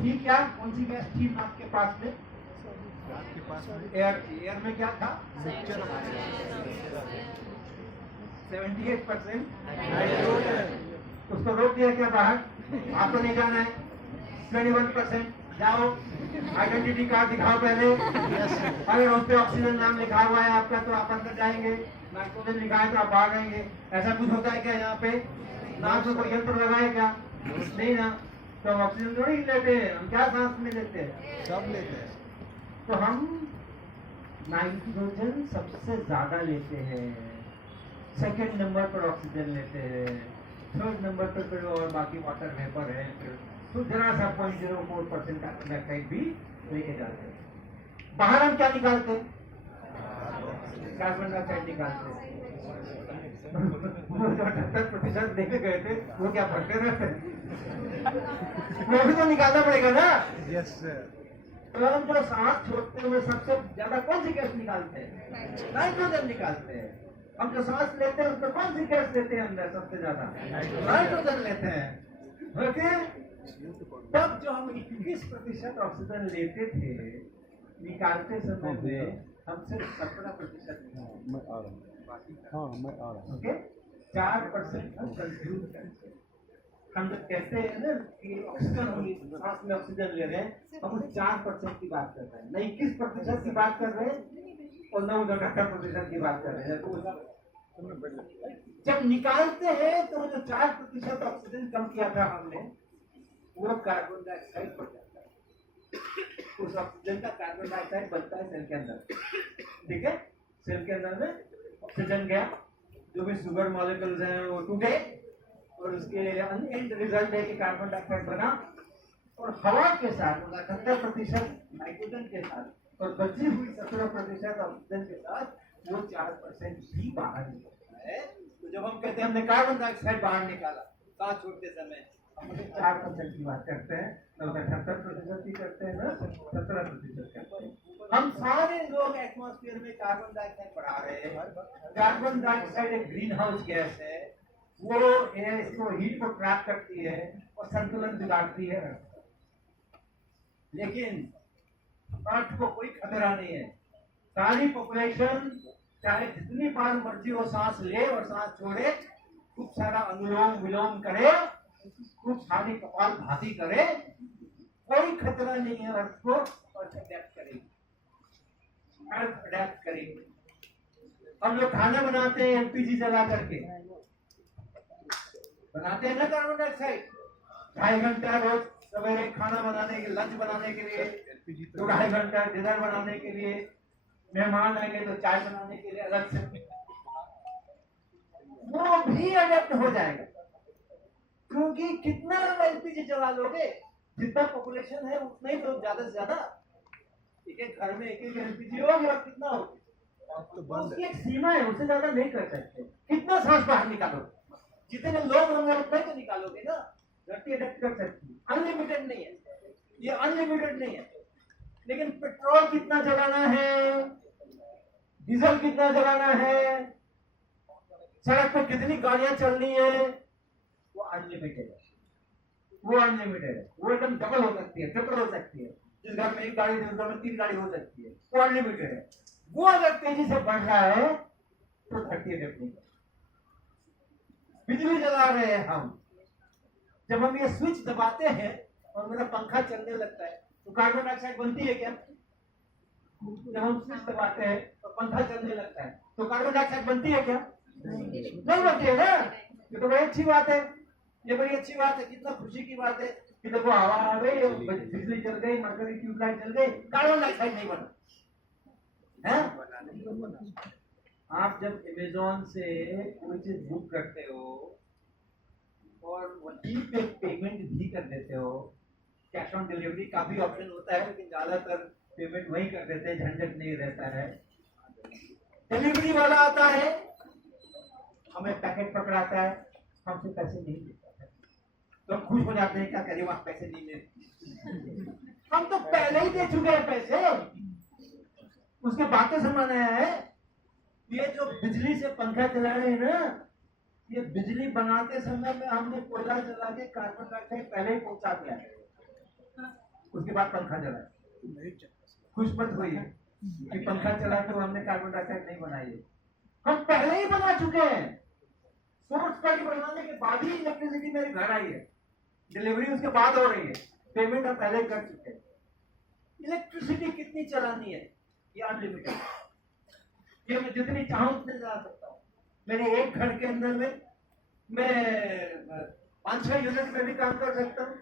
थी क्या, कौन सी गैस थी आपके पास में? आपके पास में एयर में क्या था? Mixture 78% hydrogen. उसको रोक दिया क्या बाहर? आपको नहीं जाना है। 21% जाओ, आइडेंटिटी कार्ड दिखाओ पहले। अगर उस पे ऑक्सीजन नाम लिखा हुआ है आपका तो आप अंदर जाएंगे, नाइट्रोजन लिखा है तो आप बाहर आएंगे। ऐसा कुछ होता है क्या यहाँ पे? नाक में कोई यंत्र लगा है क्या? नहीं ना। तो ऑक्सीजन थोड़ी लेते हैं हम, क्या सांस में लेते हैं? सब लेते हैं। तो हम नाइट्रोजन सबसे ज्यादा लेते हैं, सेकंड नंबर पर ऑक्सीजन लेते हैं, थर्ड नंबर पर फिर और बाकी वाटर वेपर है, फिर तो जरा सा 0.04% कार्बन डाइऑक्साइड भी लेके जाते हैं। बाहर हम क्या निकालते हैं? कार्बन डाइऑक्साइड निकालते हैं। 78% लेके गए थे, वो क्या भरते रहते? वो भी तो निकालना पड़ेगा ना। Yes sir. तो हम जो सांस छोड़ते हैं सबसे ज्यादा कौन सी गैस निकालते हैं? नाइट्रोजन निकालते हैं। हम जो सांस लेते हैं उसमें कौन सी गैस लेते हैं अंदर सबसे ज्यादा? नाइट्रोजन लेते हैं। ओके, तब जो हम 21% ऑक्सीजन लेते थे, निकालते समय में हम सिर्फ 17% मैं आ रहा हूँ। हाँ मैं आ रहा हूँ। ओके, 4% हम कंफ्यूज करते हैं। हम जब कहते हैं ना कि ऑक्सीजन, हम सांस में ऑक्सीजन ले रहे हैं, हम उस 4% की बात कर रहे हैं, न 21% की बात कर रहे हैं और न 78% की बात कर रहे हैं। जब निकालते हैं तो जो 4% ऑक्सीजन कम किया था हमने, वो कार्बन डाइऑक्साइड बन जाता है। उस ऑक्सीजन का कार्बन डाइऑक्साइड बनता है सेल के अंदर। ठीक है, सेल के अंदर में ऑक्सीजन गया, जो भी शुगर मॉलिक्यूल्स हैं वो टूटे और उसके एंड रिजल्ट है कि कार्बन डाइऑक्साइड बना, और हवा के साथ 78% नाइट्रोजन के साथ और बची हुई 17% ऑक्सीजन के साथ वो 4% भी बाहर निकलता है। तो जब हम कहते हैं हमने कार्बन डाइऑक्साइड बाहर निकाला सांस छोड़ते समय, हम 4% की बात करते हैं, 78% की करते हैं ना, 17% करते हैं। हम सारे लोग एटमॉस्फेयर में कार्बन डाइऑक्साइड बढ़ा रहे हैं। कार्बन डाइऑक्साइड एक ग्रीन हाउस गैस है, वो इसको हीट को ट्रैप करती है और संतुलन बिगाड़ती है। लेकिन अर्थ को कोई खतरा नहीं है। सारी पॉपुलेशन चाहे जितनी बार मर्जी वो सांस ले और सांस छोड़े, खूब सारा अनुलोम विलोम करे, खूब सारी कपाल भाती करे, कोई खतरा नहीं है अर्थ को। अर्थ अडेप्ट करेगी, अर्थ अडेप्ट करेगी। हम लोग खाना बनाते हैं एलपीजी जला करके, बनाते हैं ना कार्बन डाइऑक्साइड। 2.5 घंटा रोज सवेरे खाना बनाने के, लंच बनाने के लिए, 2.5 घंटा डिनर बनाने के लिए, मेहमान आएंगे तो चाय बनाने के लिए अलग से, वो भी अडेप्ट हो जाएगा। क्योंकि कितना एलपीजी चला लोगे, जितना पॉपुलेशन है उतना ही तो ज्यादा से ज्यादा एक एक घर में एक एलपीजी होगी, और कितना होगी तो उसकी एक सीमा है, उससे ज्यादा नहीं कर सकते। कितना सांस बाहर निकालोगे, जितने लोग होंगे उतना ही तो निकालोगे ना। धरती अडेप्ट कर सकती है, अनलिमिटेड नहीं है, ये अनलिमिटेड नहीं है। लेकिन पेट्रोल कितना जलाना है, डीजल कितना जलाना है, सड़क पर कितनी गाड़ियां चलनी है, वो अनलिमिटेड है। वो अनलिमिटेड है, वो एकदम डबल हो सकती है, ट्रिपल हो सकती है। जिस घर में 1 गाड़ी, जिस घर में 3 गाड़ी हो सकती है, वो अनलिमिटेड है। वो अगर तेजी से बढ़ रहा है तो धरती अडेप्ट नहीं। बिजली जला रहे हैं हम, जब हम ये स्विच दबाते हैं और मेरा पंखा चलने लगता है तो कार्बन डाइऑक्साइड बनती है क्या? जब हम स्विच दबाते हैं तो पंखा चलने लगता है तो कार्बन डाइऑक्साइड बनती है क्या? नहीं बनती है ना। ये तो बड़ी अच्छी बात है, ये बड़ी अच्छी बात है, कितना खुशी की बात है कि देखो हवा आ गई, बिजली जल गई, मरकरी ट्यूबलाइट जल गई, कार्बन डाइऑक्साइड नहीं बना है। आप जब अमेज़न से कोई चीज बुक करते हो और वहीं पे पेमेंट भी कर देते हो, कैश ऑन डिलीवरी का भी ऑप्शन होता है, लेकिन ज्यादातर पेमेंट वही कर देते हैं, झंझट नहीं रहता है। डिलीवरी वाला आता है, हमें पैकेट पकड़ाता है, हमसे पैसे नहीं देता है, तो हम खुश हो जाते हैं, क्या करें वहां पैसे नहीं मिले, हम तो पहले ही दे चुके हैं पैसे, उसके बातें समझ आया है। ये जो बिजली से पंखा चला रहे हैं ना, ये बिजली बनाते समय में हमने कोयला जला के कार्बन डाइऑक्साइड पहले ही पहुंचा दिया है। उसके बाद पंखा जला, नहीं चला। खुश मत होइए कि पंखा चला तो हमने कार्बन डाइऑक्साइड नहीं बनाई है, हम पहले ही बना चुके हैं। सोर्स पैक बनाने के बाद ही इलेक्ट्रिसिटी मेरे घर आई है, डिलीवरी उसके बाद हो रही है, पेमेंट हम पहले कर चुके हैं। इलेक्ट्रिसिटी कितनी चलानी है? ये अनलिमिटेड, ये मैं जितनी चाहूं उतनी चला सकता हूँ। मेरे एक घर के अंदर में मैं 5-6 यूनिट में भी काम कर सकता हूँ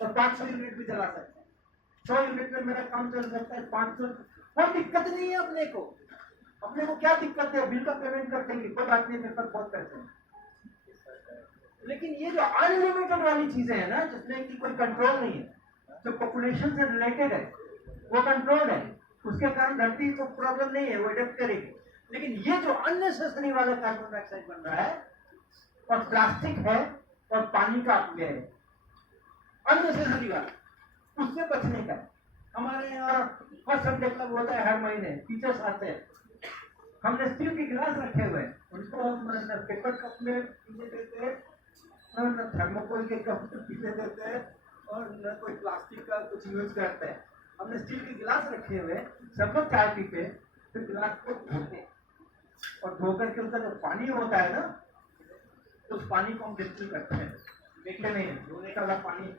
और 500 यूनिट भी चला सकता हूँ। 100 यूनिट में मेरा काम चल सकता है, 500, कोई दिक्कत नहीं है अपने को। अपने को क्या दिक्कत है? बिल का पेमेंट कर देंगे, कोई बात नहीं, मेरे पास बहुत पैसे हैं। लेकिन ये जो अनलिमिटेड वाली चीजें है ना, जिसमें कि कोई कंट्रोल नहीं है, जो पॉपुलेशन से रिलेटेड है, वो कंट्रोल है, उसके कारण धरती को प्रॉब्लम नहीं है, वो अडेप्ट करेगी। लेकिन ये जो अननेसेसरी वाला कार्बन डाइऑक्साइड बन रहा है और प्लास्टिक है और पानी का अपव्यय है, अननेसेसरी वाला, उससे बचने का। हमारे यहाँ फर्स्ट संडे क्लब होता है हर महीने, टीचर्स आते हैं, हमने स्टील के गिलास रखे हुए हैं, उनको हम न पेपर कप में पीने देते हैं, न थर्मोकोल के कप में पीने देते हैं, और न कोई प्लास्टिक का कुछ यूज करते हैं। हमने स्टील के गिलास रखे हुए हैं, सब लोग चाय पीते हैं, फिर गिलास को धोते हैं और धोकर के उसका जो पानी होता है ना, उस पानी को हम डिस्टिल करते हैं, देखते नहीं है, धोने का वाला पानी